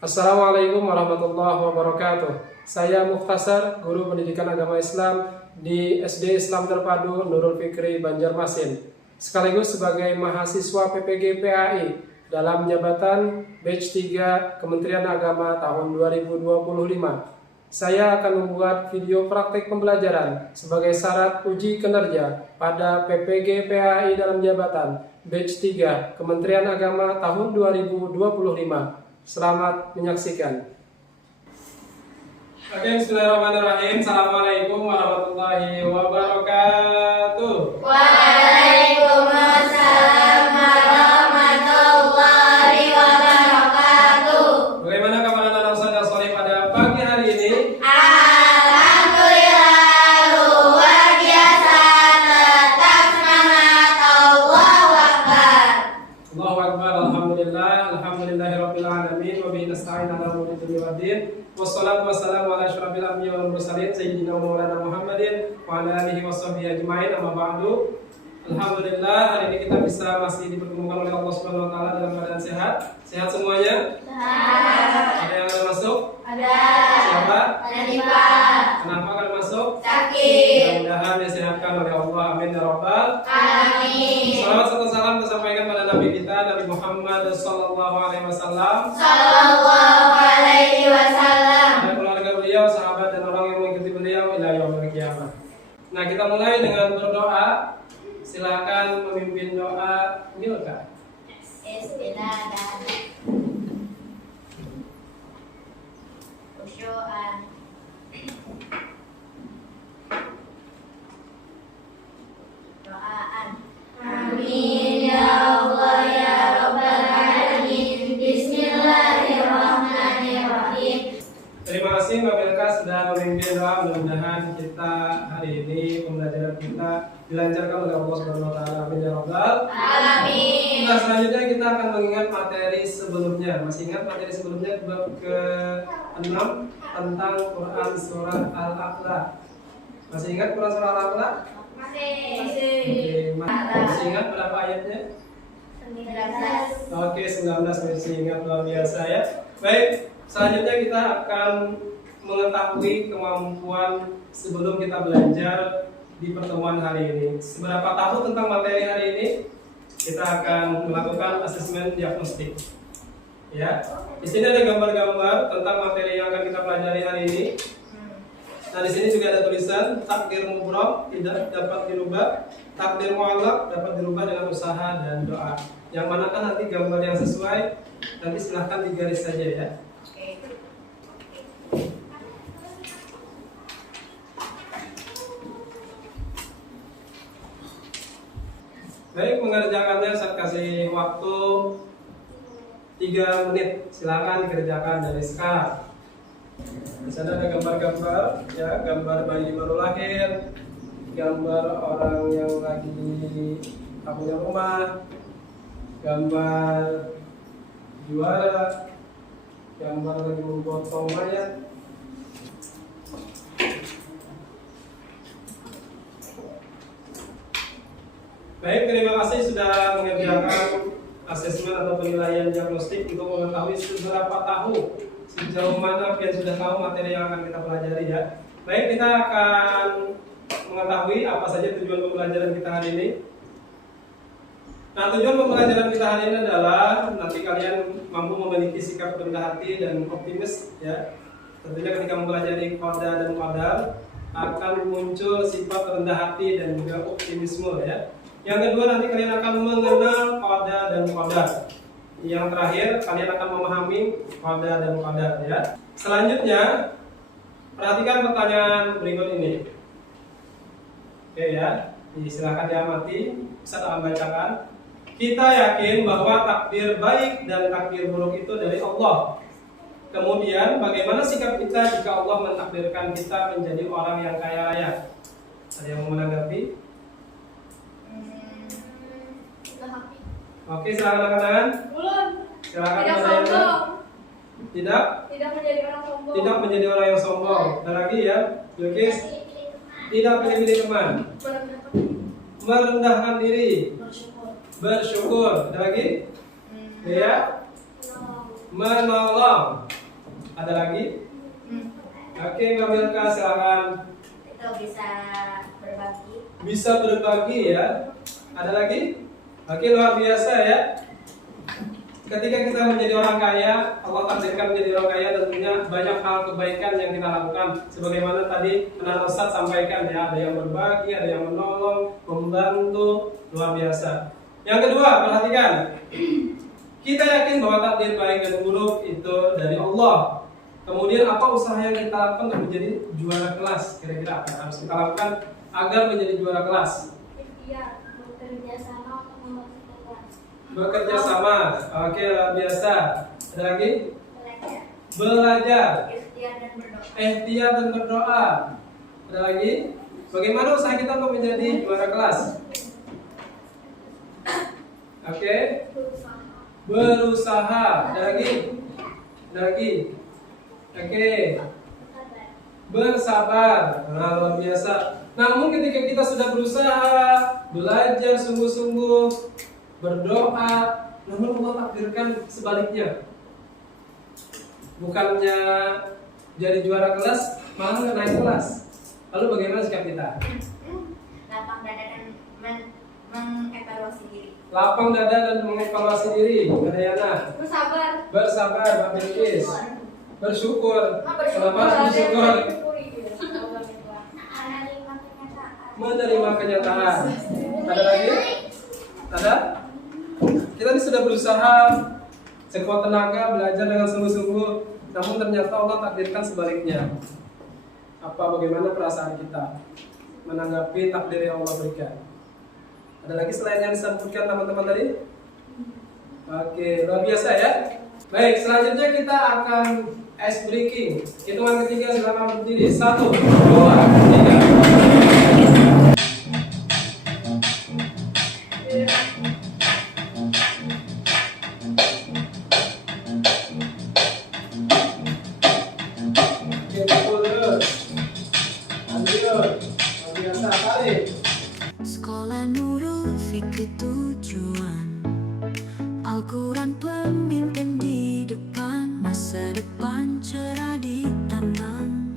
Assalamualaikum warahmatullahi wabarakatuh. Saya Mukhtasar, Guru Pendidikan Agama Islam di SD Islam Terpadu Nurul Fikri, Banjarmasin, sekaligus sebagai mahasiswa PPG PAI dalam jabatan Batch 3 Kementerian Agama tahun 2025. Saya akan membuat video praktik pembelajaran sebagai syarat uji kinerja pada PPG PAI dalam jabatan Batch 3 Kementerian Agama tahun 2025. Selamat menyaksikan. Oke, bismillahirrahmanirrahim. Assalamualaikum warahmatullahi wabarakatuh. Waalaikumsalam warahmatullahi wabarakatuh. Bagaimana kabar anak-anak Ustaz Soleh pada pagi hari ini? Alhamdulillah luar biasa, tetap semangat. Allahu Akbar. Allahu Akbar. Alhamdulillah. Alhamdulillahirabbil alamin wa bihi nasta'in ala umuri dunya waddin. Wassalatu wassalamu ala asyrafil anbiya'i wal mursalin sayyidina wa maulana Muhammadin wa ala alihi washabbihi ajmain. Amma ba'du. Alhamdulillah, hari ini kita bisa masih dipertemukan oleh Allah Subhanahu wa taala dalam keadaan sehat. Sehat semuanya? Ada yang ada masuk? Ada. Siapa? Hanifah. Kenapa akan masuk? Sakit. Mudah-mudahan disehatkan oleh Allah. Amin ya rabbal. Amin. Salawat serta salam tersampaikan pada Nabi kita, Nabi Muhammad sallallahu alaihi wasallam. Sallallahu alaihi wasallam. Dan keluarga beliau, sahabat dan orang yang mengikuti beliau ila yaumil qiyamah. Nah, kita mulai dengan berdoa. Silakan memimpin doa Milka. Istinadah. Khusyuan. Doaan. Amin ya Allah ya Rabbal alamin. Bismillahirrahmanirrahim. Terima kasih Mbak Milka sudah memimpin doa. Mudah-mudahan kita hari ini pembelajaran kita dilancarkan oleh Allah Subhanahu wa taala. Amin ya rabbal Alamin. Nah, selanjutnya kita akan mengingat materi sebelumnya. Masih ingat materi sebelumnya bab ke-6 tentang Quran surah Al-A'la. Masih ingat Quran surah Al-A'la? Masih. Masih ingat berapa ayatnya? 19. Oke, 19 masih ingat, luar biasa ya. Baik, selanjutnya kita akan mengetahui kemampuan sebelum kita belajar di pertemuan hari ini. Seberapa tahu tentang materi hari ini? Kita akan melakukan asesmen diagnostik. Ya, di sini ada gambar-gambar tentang materi yang akan kita pelajari hari ini. Nah, di sini juga ada tulisan takdir mubrom tidak dapat dirubah, takdir mu'allaq dapat dirubah dengan usaha dan doa. Yang manakah nanti gambar yang sesuai? Nanti silahkan digaris saja ya. Baik, mengerjakannya saya kasih waktu 3 menit. Silakan dikerjakan dari sekarang. Di sana ada gambar-gambar, ya, gambar bayi baru lahir, gambar orang yang lagi punya rumah, gambar juara, gambar lagi memotong mayat. Baik, terima kasih sudah mengerjakan asesmen atau penilaian diagnostik untuk mengetahui seberapa tahu, sejauh mana kalian sudah tahu materi yang akan kita pelajari ya. Baik, kita akan mengetahui apa saja tujuan pembelajaran kita hari ini. Nah, tujuan pembelajaran kita hari ini adalah nanti kalian mampu memiliki sikap rendah hati dan optimis ya. Tentunya ketika mempelajari qada dan qadar akan muncul sifat rendah hati dan juga optimisme ya. Yang kedua, nanti kalian akan mengenal qada dan qadar. Yang terakhir, kalian akan memahami qada dan qadar ya. Selanjutnya, perhatikan pertanyaan berikut ini. Oke ya, silakan diamati. Ustaz akan bacakan. Kita yakin bahwa takdir baik dan takdir buruk itu dari Allah. Kemudian, bagaimana sikap kita jika Allah mentakdirkan kita menjadi orang yang kaya raya? Ada yang mau menanggapi? Oke, silakan angkat tangan. Belum. Silakan Tidak ada yang sombong. Tidak Menjadi orang sombong. tidak menjadi orang yang sombong. Dan lagi ya, Bilqis, tidak pilih-pilih teman. Merendahkan diri. Bersyukur. Ada lagi? Ya. Menolong. Ada lagi? Oke, Mbak Milka silakan. Itu bisa berbagi. Bisa berbagi ya. Ada lagi? Oke, luar biasa ya. Ketika kita menjadi orang kaya, Allah takdirkan menjadi orang kaya, tentunya banyak hal kebaikan yang kita lakukan. Sebagaimana tadi Anak Ustadz sampaikan ya, ada yang berbagi, ada yang menolong, membantu, luar biasa. Yang kedua, perhatikan. Kita yakin bahwa takdir baik dan buruk itu dari Allah. Kemudian apa usaha yang kita lakukan untuk menjadi juara kelas? Kira-kira apa yang harus kita lakukan agar menjadi juara kelas? Iya, bekerja sama untuk membantu kelas. Bekerja sama. Oke, luar biasa. Ada lagi? Belajar. Belajar. Ikhtiar dan berdoa. Ikhtiar dan berdoa. Ada lagi? Bagaimana usaha kita untuk menjadi juara kelas? Oke. Berusaha. Ada lagi? Ada lagi? Oke. Bersabar. Nah, luar biasa. Namun ketika kita sudah berusaha, belajar sungguh-sungguh, berdoa, namun Allah takdirkan sebaliknya. Bukannya jadi juara kelas, malah nggak naik kelas. Lalu bagaimana sikap kita? Lapang dada dan mengevaluasi diri. Lapang dada dan mengevaluasi diri. Ada Yana. Bersabar. Bersabar, Mbak Bilqis. Bersyukur. Kenapa harus bersyukur? Menerima kenyataan. Ada lagi? Ada? Kita ini sudah berusaha sekuat tenaga belajar dengan sungguh-sungguh, namun ternyata Allah takdirkan sebaliknya. Bagaimana perasaan kita menanggapi takdir yang Allah berikan? Ada lagi selain yang disebutkan teman-teman tadi? Oke, luar biasa ya. Baik, selanjutnya kita akan ice breaking. Hitungan ketiga silakan berdiri. 1, 2, 3. Sekolah Nurul Fikri tujuan, Al-Quran pemimpin di depan, masa depan cerah di tangan.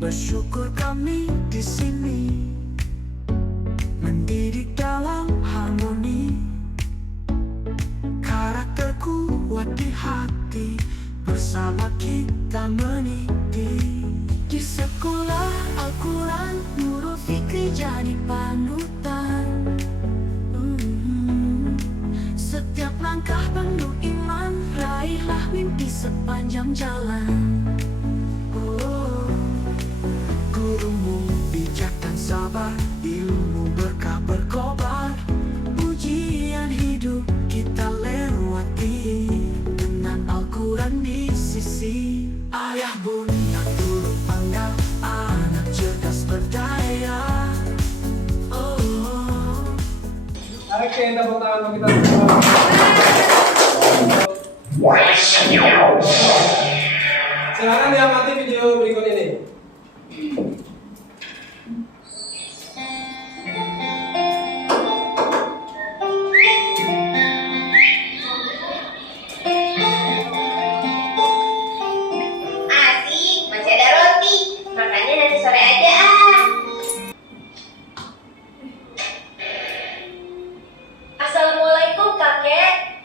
Bersyukur kami di sini, mendidik dalam harmoni. Karakter kuat di hati, bersama kita meniti. Di sekolah Al-Quran, Nurul Fikri jadi panutan. Setiap langkah penuh iman, raihlah mimpi sepanjang jalan. Oh, gurumu bijak dan sabar, ilmu berkah berkobar. Ujian hidup kita lewati, dengan Al-Quran di sisi. Ayah bunda turut bangga, anak cerdas berdaya. Oke, tepuk tangan untuk kita semua. Silakan diamati video berikut ini. Asik, masih ada roti. Makannya nanti sore aja ah. Assalamualaikum kakek.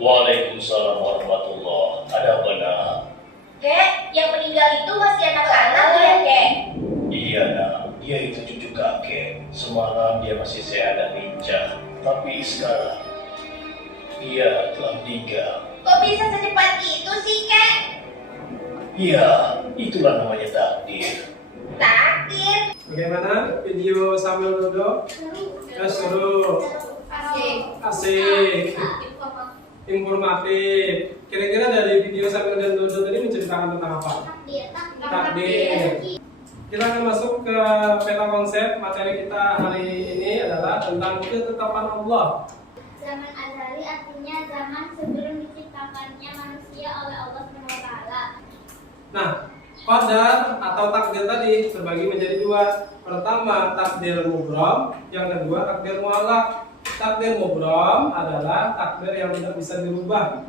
Waalaikumsalam warahmatullah. Ada apa nak? Kek, yang meninggal itu masih anak-anak ya kek? Iya nak, dia itu cucu kakek. Semalam dia masih sehat dan lincah, tapi sekarang dia telah meninggal. Kok bisa secepat itu sih kek? Iya, itulah namanya takdir. Takdir. Bagaimana video sambil duduk? Seru. Asik. Asik. Informatif. Kira-kira dari video sambil dan duduk tadi menceritakan tentang apa? Takdir. Kita akan masuk ke peta konsep. Materi kita hari ini adalah tentang ketetapan Allah. Zaman azali artinya zaman sebelum diciptakannya manusia oleh Allah SWT. Nah, qadar atau takdir tadi terbagi menjadi dua. Pertama, takdir mubram. Yang kedua, takdir mu'allaq. Takdir mubram adalah takdir yang tidak bisa dirubah.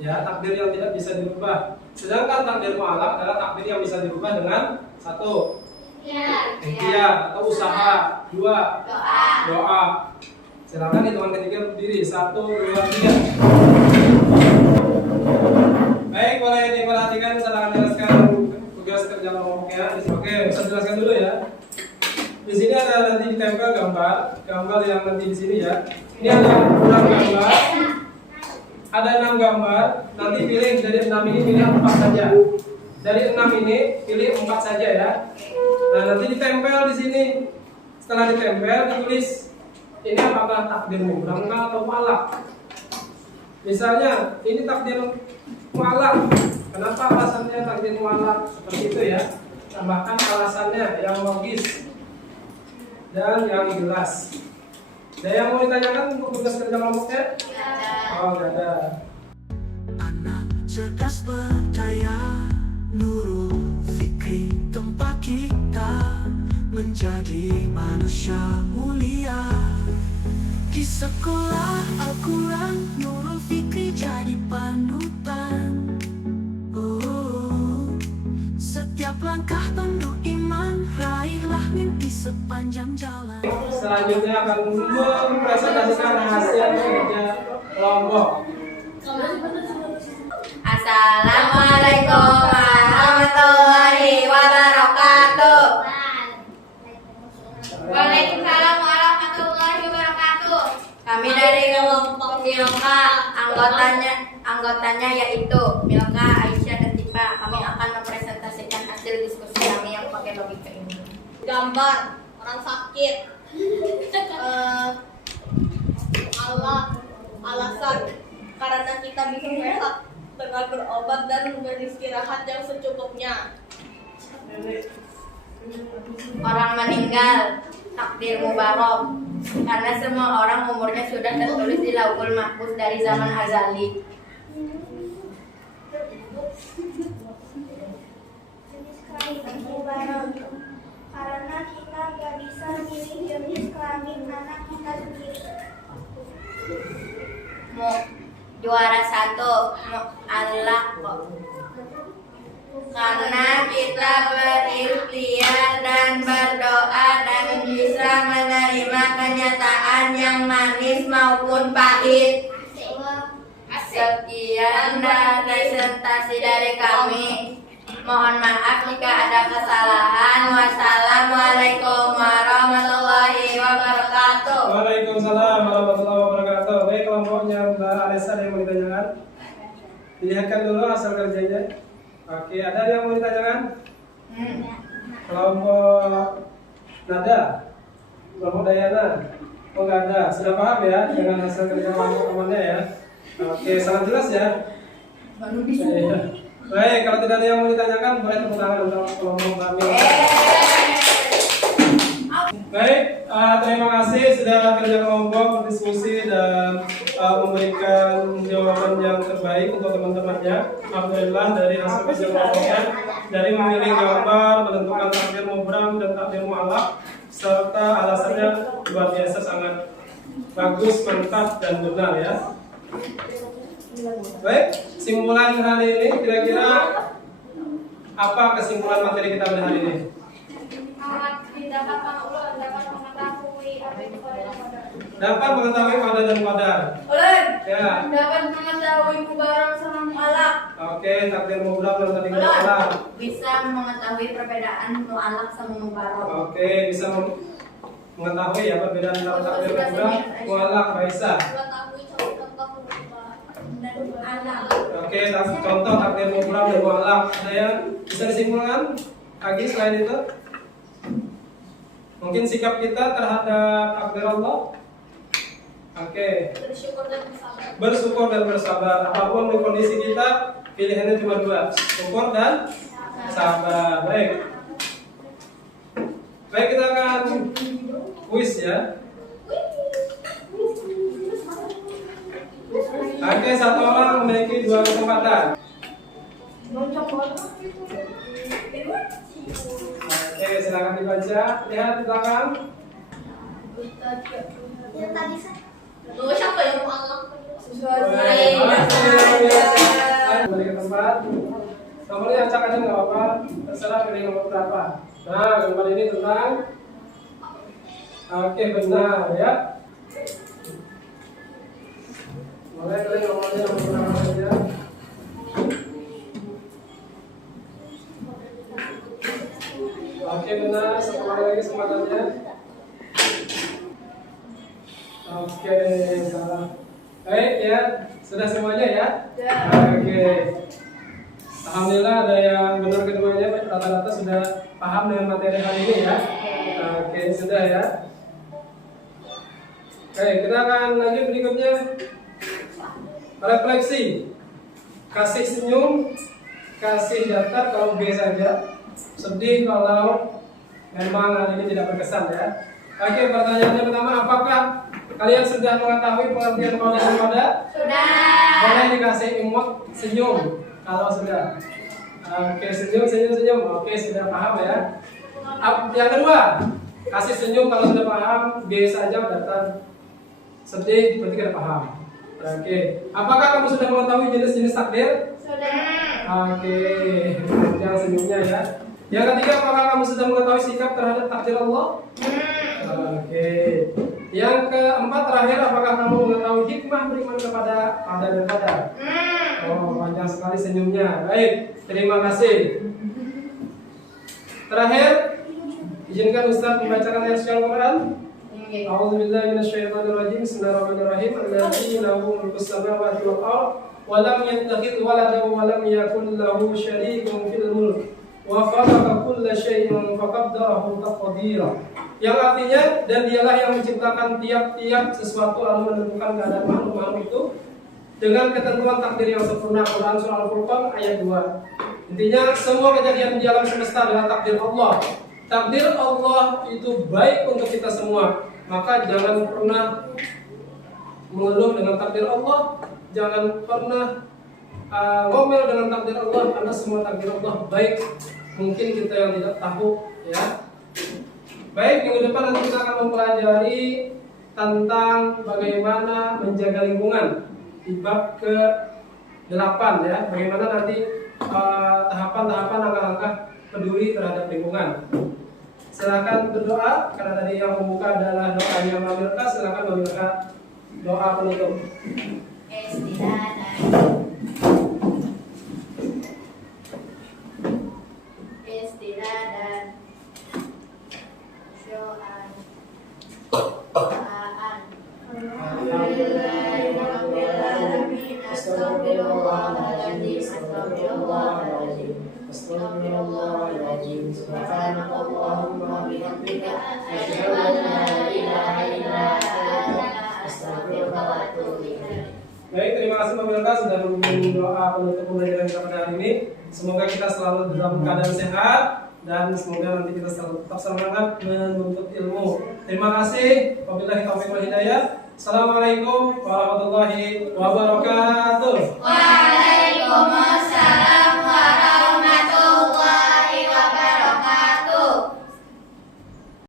ya, takdir yang tidak bisa dirubah. Sedangkan takdir mu'allaq adalah takdir yang bisa dirubah dengan satu, ikhtiar atau usaha, dua, doa. Silakan hitungan ketiga berdiri, 1, 2, 3. Baik, boleh diperhatikan, silakan jelaskan tugas kerja kelompok ya. Oke, saya jelaskan dulu ya. Di sini ada nanti ditempel gambar yang nanti di sini ya. Ini ada 6 gambar. Ada 6 gambar. Nanti pilih dari 6 ini pilih 4 saja. Dari 6 ini pilih 4 saja ya. Nah, nanti ditempel di sini. Setelah ditempel ditulis ini apakah takdir mubram atau mu'allaq. Misalnya ini takdir mu'allaq. Kenapa alasannya takdir mu'allaq seperti itu ya? Tambahkan alasannya yang logis dan yang jelas. Ada yang mau ditanyakan untuk tugas kerja kelompoknya? Oh, nggak ada. Anak cerdas berdaya, Nurul Fikri tempat kita menjadi manusia mulia. Di sekolah Al-Quran, Nurul Fikri jadi panutan. Setiap langkah penuh iman, raihlah mimpi sepanjang jalan. Selanjutnya akan mempresentasikan hasil kerja kelompok. Assalamualaikum warahmatullahi wabarakatuh. Waalaikumsalam warahmatullahi wabarakatuh. Kami dari kelompok Milka, anggotanya yaitu Milka, Aisyah, dan Tipa. Kami akan mempresentasikan hasil diskusi kami yang pakai logika ini. Gambar orang sakit, alasan karena kita bingung sehat dengan berobat dan beristirahat yang secukupnya. Orang meninggal, takdir mubarok, karena semua orang umurnya sudah tertulis di Lauhul Mahfuz dari zaman azali. Jenis kelamin mubarok, karena kita gak bisa milih jenis kelamin anak kita sendiri. Juara 1 mu'allaq, karena kita berikhtiar dan berdoa dan bisa menerima kenyataan yang manis maupun pahit. Sekian presentasi dari kami. Mohon maaf jika ada kesalahan. Wassalamualaikum warahmatullahi wabarakatuh. Waalaikumsalam warahmatullahi wabarakatuh. Baik, kelompoknya Mbak Alessa ada yang mau ditanyakan? Dilihatkan dulu hasil kerjanya. Oke, ada yang mau ditanyakan? Kelompok Nada, kelompok Dayana. Oh, nggak ada. Sudah paham ya dengan hasil kerja kelompok temannya ya? Oke, sangat jelas ya. Baik, kalau tidak ada yang mau ditanyakan, boleh tepuk tangan untuk kelompok kami. Baik, terima kasih sudah kerja kelompok, berdiskusi dan memberikan jawaban yang terbaik untuk teman-temannya. Alhamdulillah dari hasil kerja kelompoknya, dari memilih gambar, menentukan takdir mubram dan takdir mu'allaq, serta alasannya luar biasa sangat bagus, mantap dan benar ya. Baik, simpulan hari ini kira-kira apa kesimpulan materi kita pada hari ini? Dapat mengetahui qada dan qadar. Ya. Dapat mengetahui mubarok sama mu'allaq. Oke, takdir mubram dan takdir mu'allaq. Bisa mengetahui perbedaan mu'allaq sama mubarok. Oke, bisa mengetahui ya perbedaan antara takdir mubram mu'allaq. Raisa. Oke, contoh takdir mubram dan mu'allaq. Ada yang bisa disimpulkan lagi selain itu? Mungkin sikap kita terhadap takdir Allah. Oke. Bersyukur dan bersabar. Apapun kondisi kita, pilihannya cuma dua, syukur dan sabar. Baik. Baik, kita akan kuis ya. Oke, satu orang memiliki 2 kesempatan. Oke, silakan dibaca. Lihat di belakang. Yang tadi saya Siapa yang mu'allaq? Baik, Nomornya acak aja nggak apa-apa, terserah pilih nomor berapa. Nah, gambar ini tentang oke, benar ya. Mulai pilih nomornya nomor berapa saja. Oke, benar. Satu kali lagi sempatannya. Oke, salah. Baik ya, sudah semuanya ya. Oke. Alhamdulillah ada yang benar keduanya, rata-rata sudah paham dengan materi hari ini ya. Oke, sudah ya. Oke, kita akan lanjut berikutnya. Refleksi. Kasih senyum, kasih datar kalau B saja. Sedih kalau memang hal ini tidak berkesan ya. Oke, pertanyaannya pertama, apakah kalian sudah mengetahui pengertian pada dan pada? Sudah. Boleh dikasih emot senyum kalau sudah. Oke, senyum. Oke, sudah paham ya. Yang kedua, kasih senyum kalau sudah paham. B saja datar. Sedih berarti tidak paham. Oke, apakah kamu sudah mengetahui jenis-jenis takdir? Sudah. Oke, jangan senyumnya ya. Yang ketiga, apakah kamu sudah mengetahui sikap terhadap takdir Allah? Oke. Yang keempat terakhir, apakah kamu mengetahui hikmah beriman kepada pada dan pada? Oh, panjang sekali senyumnya. Baik, terima kasih. Terakhir, izinkan Ustaz membacakan ayat suci Al-Quran. A'udzubillahi minasyaitonirrajim. Bismillahirrahmanirrahim. Allazi lahu mulkus samawati wal ardh wa lam yattakhidh waladan wa lam yakul lahu syarikun fil mulk wa khalaqa kulla syai'in faqaddarahu taqdira. Yang artinya, dan dialah yang menciptakan tiap-tiap sesuatu lalu menentukan keadaan makhluk-makhluk itu dengan ketentuan takdir yang sempurna. Quran surah Al-Furqan ayat 2. Intinya semua kejadian di alam semesta adalah takdir Allah. Takdir Allah itu baik untuk kita semua. Maka jangan pernah mengeluh dengan takdir Allah. Jangan pernah ngomel dengan takdir Allah, karena semua takdir Allah baik. Mungkin kita yang tidak tahu ya. Baik, minggu depan nanti kita akan mempelajari tentang bagaimana menjaga lingkungan di bab ke-8 ya. Bagaimana nanti tahapan-tahapan langkah-langkah peduli terhadap lingkungan. Silakan berdoa, karena tadi yang membuka adalah doanya Mamirka. Silakan Mamirka doa penutup. Istirahat. Doaan. Astagfirullahaladzim. Subhanakallahumma wa bihamdika asyhadu an la ilaha illa anta astaghfiruka wa atubu ilaik. Baik, terima kasih Mbak Milka sudah memimpin doa penutup pembelajaran kita pada hari ini. Semoga kita selalu dalam keadaan sehat dan semoga nanti kita selalu tetap semangat menuntut ilmu. Terima kasih. Wabillahi taufiq wal hidayah. Assalamualaikum warahmatullahi wabarakatuh.